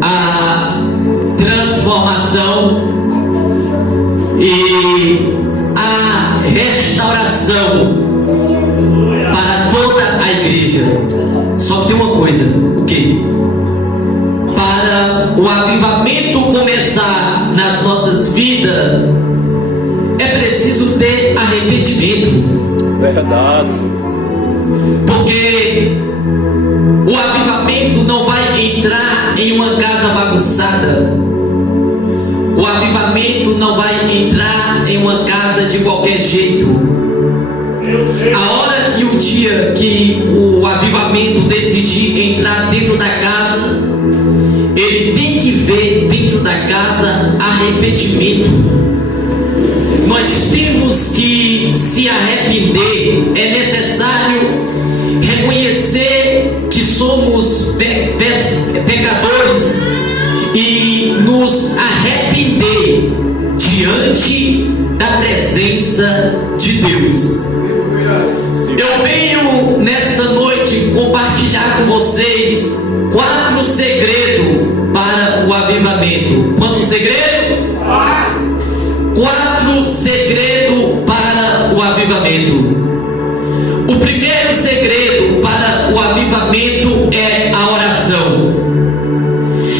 a transformação e a restauração para toda a igreja. Só que tem uma coisa: o quê? Para o avivamento começar nas nossas vidas, é preciso ter arrependimento. Verdade. Porque o avivamento não vai entrar em uma casa bagunçada. O avivamento não vai entrar em uma casa de qualquer jeito. A hora e o dia que o avivamento decidir entrar dentro da casa, ele tem que ver dentro da casa arrependimento. Nós temos que se arrepender. É necessário reconhecer que somos pecadores e nos arrepender diante da presença de Deus. Eu venho nesta noite compartilhar com vocês 4 segredos para o avivamento. Quantos segredos? 4 segredos para o avivamento. O primeiro segredo para o avivamento é a oração.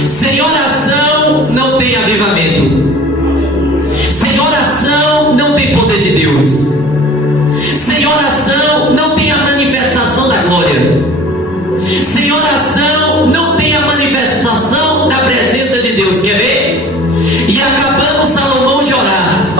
Sem oração não tem avivamento. Sem oração não tem poder de Deus. Sem oração não tem a manifestação da glória. Sem oração não tem a manifestação da presença de Deus. Quer ver? E acabamos Salomão de orar.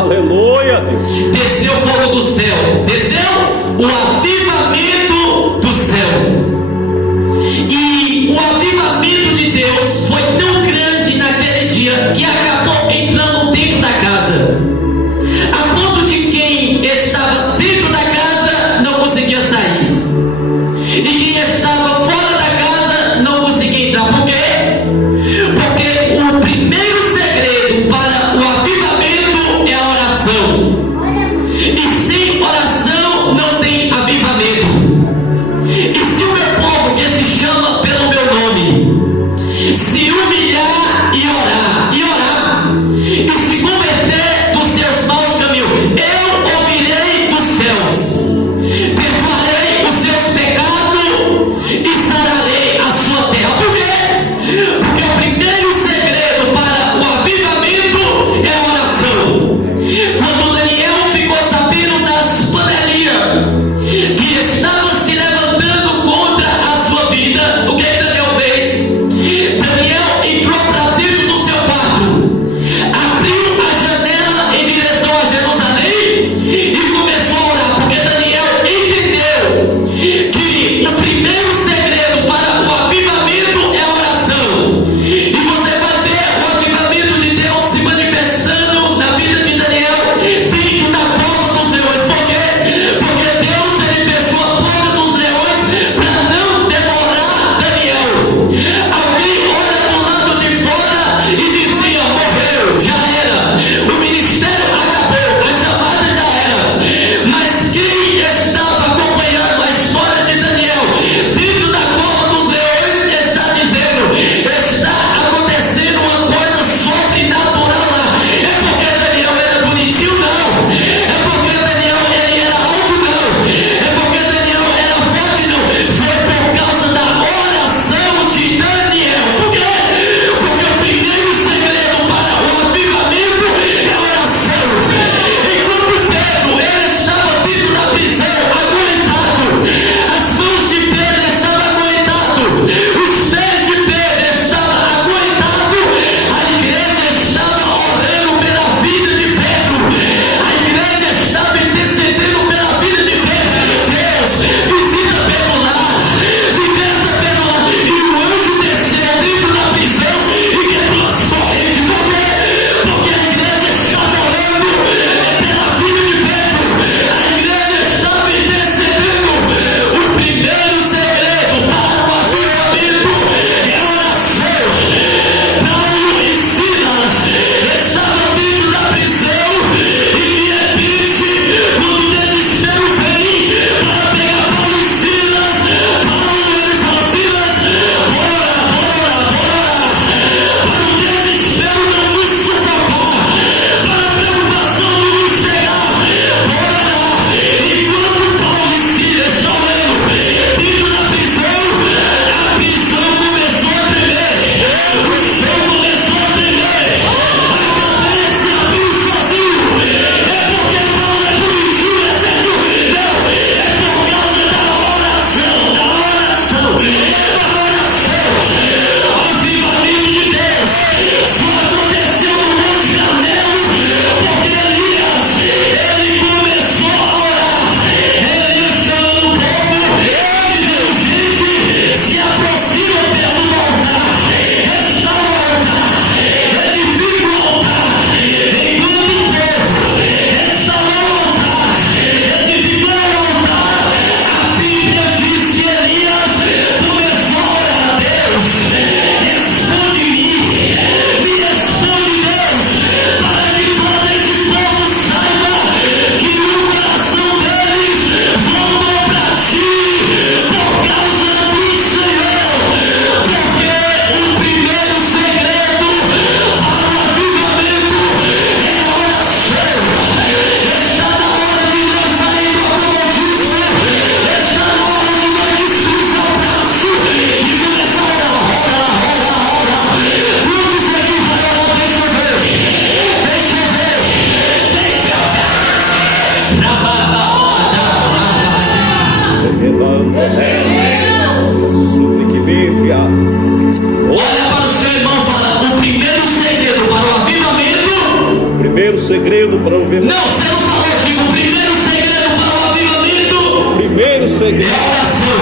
segredo para o avivamento. Não, você não falou, digo, o primeiro segredo para o avivamento Primeiro é segredo. a oração.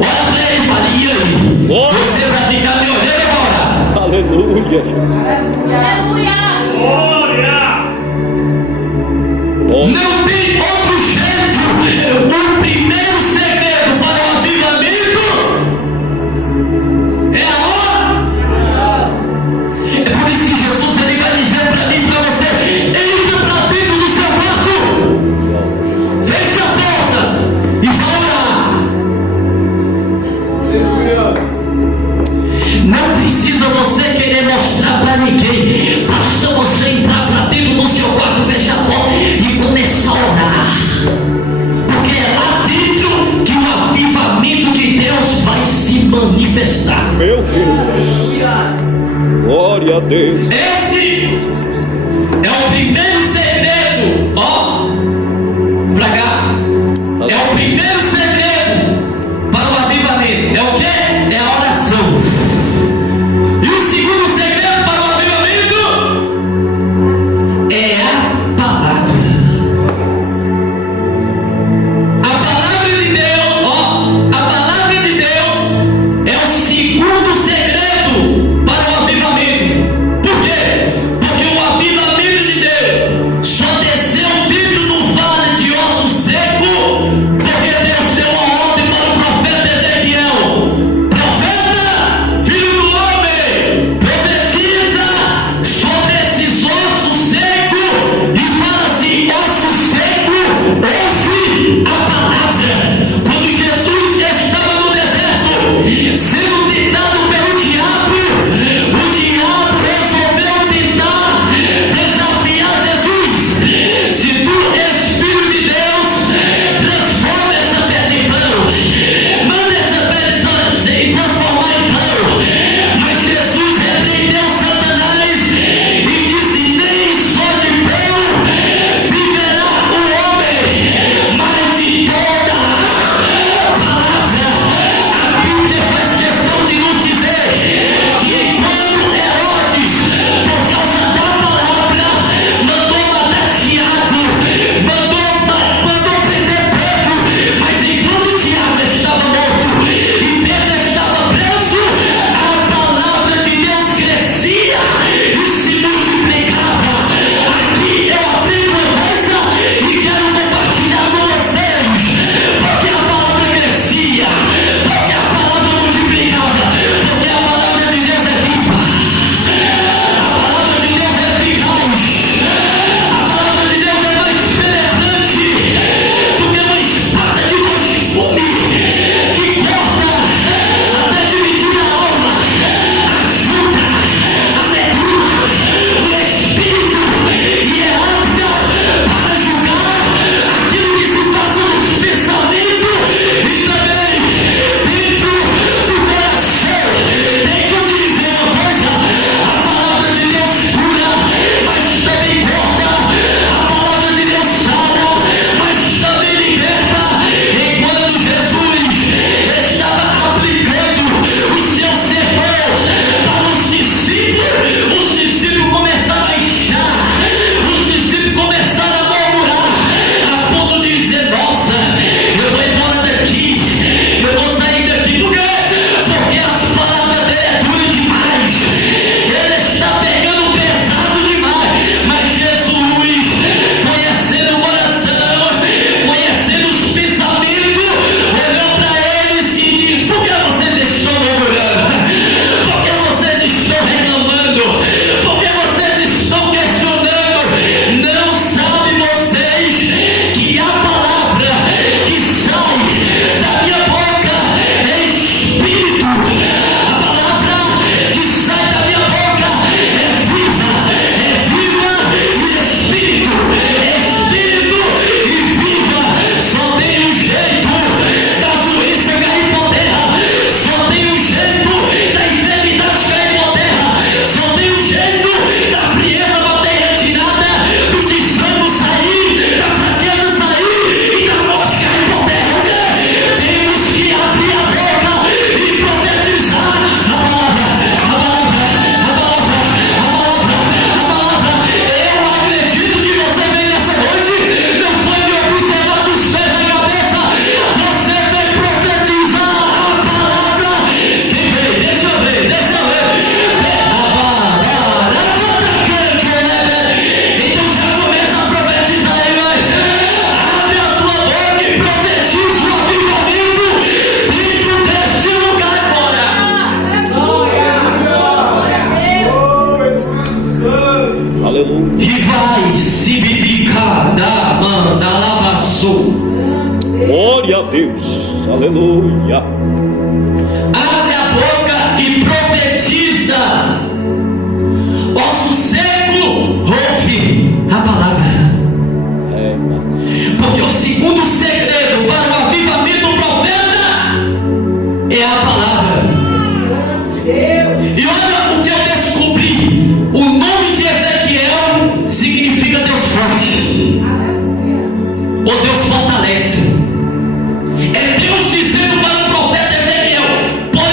Olha para ele e fala, e aí? Glória. Você vai ficar me olhando agora? Aleluia, Jesus. Aleluia! Não tem outro jeito. O primeiro segredo para o avivamento é a hora. É por isso que Jesus ele vai dizer para mim e para você: entra para dentro do seu quarto, fecha a porta e vai orar. Não precisa você querer mostrar para ninguém. Basta você entrar para dentro do seu quarto, fechar a porta e começar a orar. Porque é lá dentro que o avivamento de Deus vai se manifestar. Meu Deus. Glória a Deus. Esse é o primeiro segredo. Ó, pra cá. É o primeiro segredo para o avivamento. É o que? É a oração. E o segundo segredo para o avivamento é a palavra. A palavra de Deus, ó, a palavra de Deus é o segundo segredo para o avivamento. Por quê? Porque o avivamento de Deus só desceu dentro do vale de osso seco, porque Deus deu uma ordem para o profeta Ezequiel: profeta, filho do homem, profetiza sobre esses ossos secos e fala assim: osso seco, ouve a palavra. Quando Jesus estava no deserto, sendo tentado pelo diabo, o diabo resolveu tentar desafiar Jesus: se tu és filho de Deus, transforma essa pedra em pão, manda essa pedra se transformar em pão. Mas Jesus repreendeu Satanás e disse: nem só de pão viverá o homem, mas de toda palavra. A Bíblia faz questão Deus, aleluia. Abre a boca e profetiza. Osso seco, ouve a palavra. Porque o segundo segredo para o avivamento do profeta é a palavra. E olha o que eu descobri: o nome de Ezequiel significa Deus forte, ou Deus fortalece. É Deus dizendo para o profeta Ezequiel: por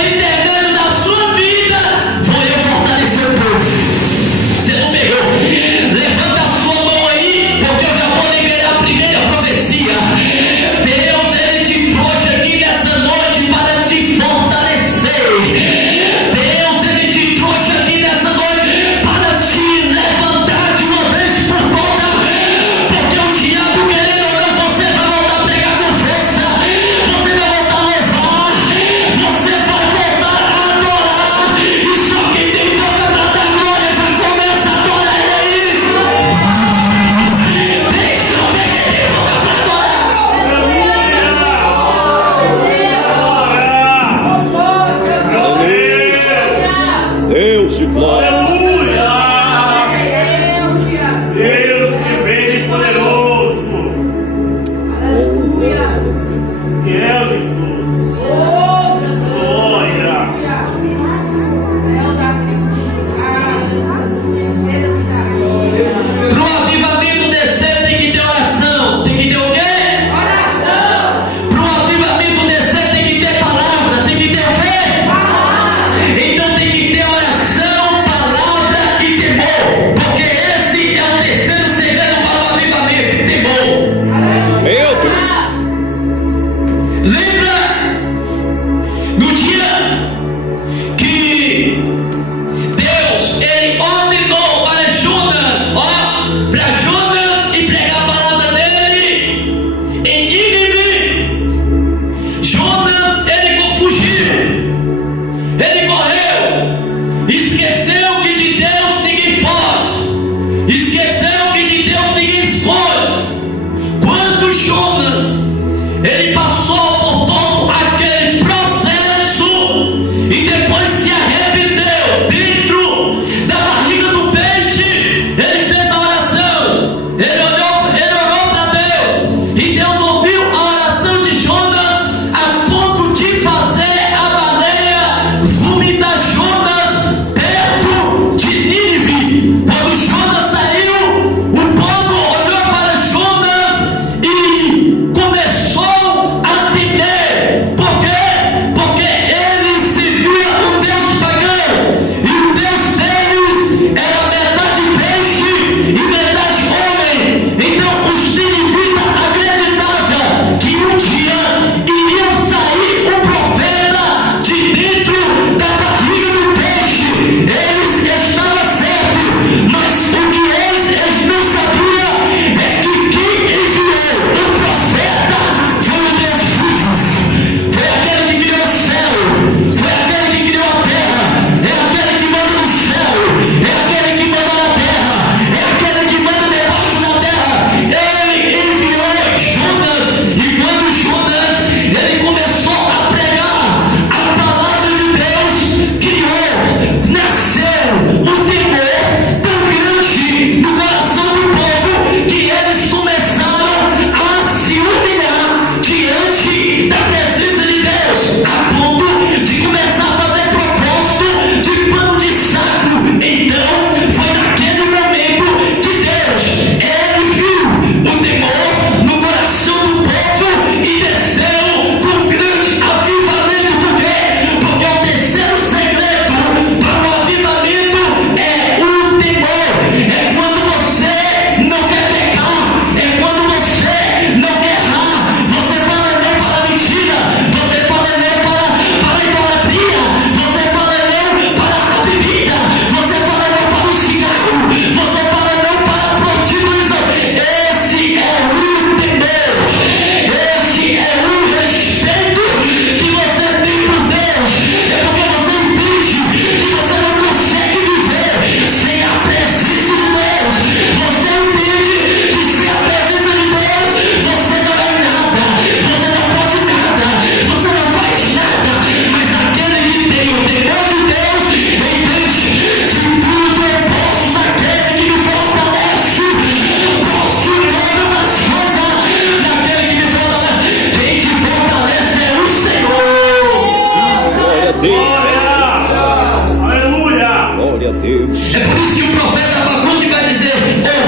Glória a Deus. É por isso que o profeta Abacuque vai dizer: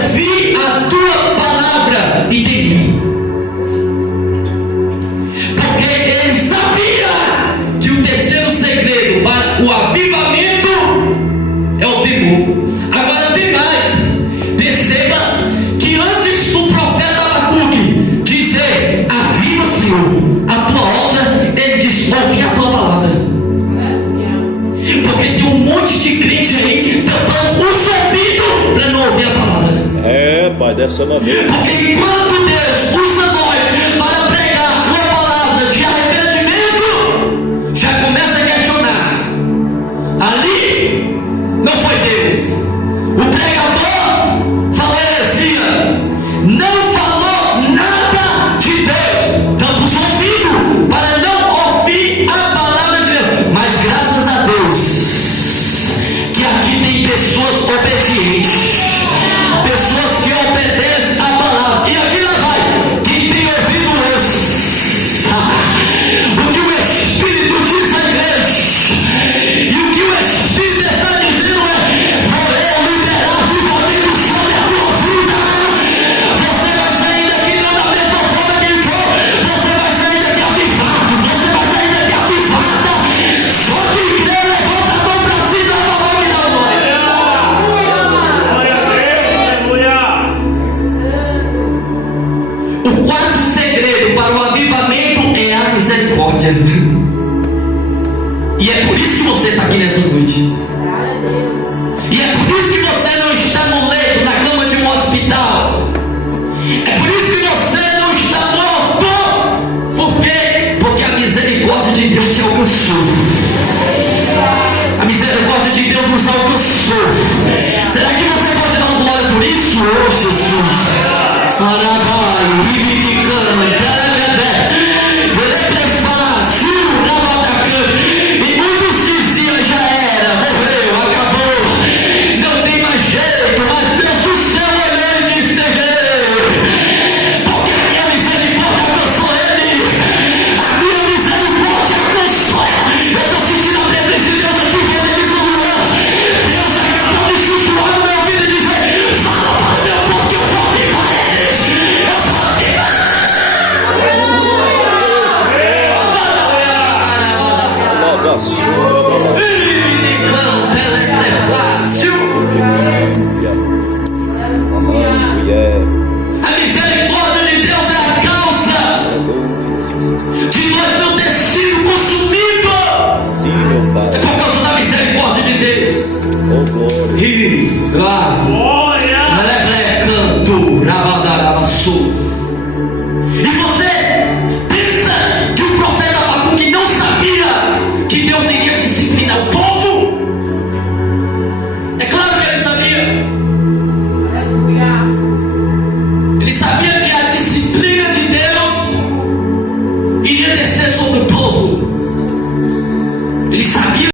ouvi a tua palavra e temi. Porque ele sabia que o terceiro segredo para o avivamento é o temor. Agora tem mais. Perceba que antes do profeta Abacuque dizer: aviva, Senhor, a tua obra, ele diz: ouvi a tua palavra. Porque tem um monte de crente aí tampando os ouvidos para não ouvir a palavra. É, Pai, dessa maneira. Porque enquanto Deus usa nós para pregar uma palavra de arrependimento, já começa a questionar. Ali não foi Deus. O pregador falou heresia, não falou nada de Deus. Tampa os ouvidos para não ouvir a palavra de Deus. Mas graças a Deus que aqui tem pessoas obedientes, pessoas que obedecem a palavra. E aqui lá vai, quem tem ouvido ouça o que o Espírito diz à igreja. E o que o Espírito está dizendo é: vou eu liberar avivamento sobre a tua vida. Você vai sair daqui não da mesma forma que entrou. Você vai sair daqui avivado. Você vai sair daqui avivada. Só que crê, levanta a mão para cima, dá uma mão e dá uma. O quarto segredo para o avivamento é a misericórdia. E é por isso que você está aqui nessa noite. E é por isso que você não está no leito, na cama de um hospital. É por isso que você não está morto. Por quê? Porque a misericórdia de Deus te alcançou. A misericórdia de Deus nos alcançou. Será que você pode dar um glória por isso? Oh, Jesus. Arabai, Ibicana, Taragandé, Eletrefácil, Navadacã. E muitos diziam: já era, morreu, acabou, não tem mais jeito. Mas Deus do céu olhou e disse: tem jeito, porque a minha misericórdia alcançou ele. A minha misericórdia alcançou. Eu estou sentindo a presença de Deus aqui, Deus acabou de sussurrar no meu ouvido e dizer: fala para o meu povo que eu vou avivar eles. Eu vou avivar. Logo a sua. Canta, ela é fácil. Mulher. A misericórdia de Deus é a causa de nós não ter sido consumidos. Sim, meu É Pai. por causa da misericórdia de Deus. Oh, glória. E glória. Canto, Rabadarabaçu. E você pensa que o profeta Abacuque não sabia que Deus iria disciplinar o povo? É claro que ele sabia. Ele sabia que a disciplina de Deus iria descer sobre o povo. Ele sabia.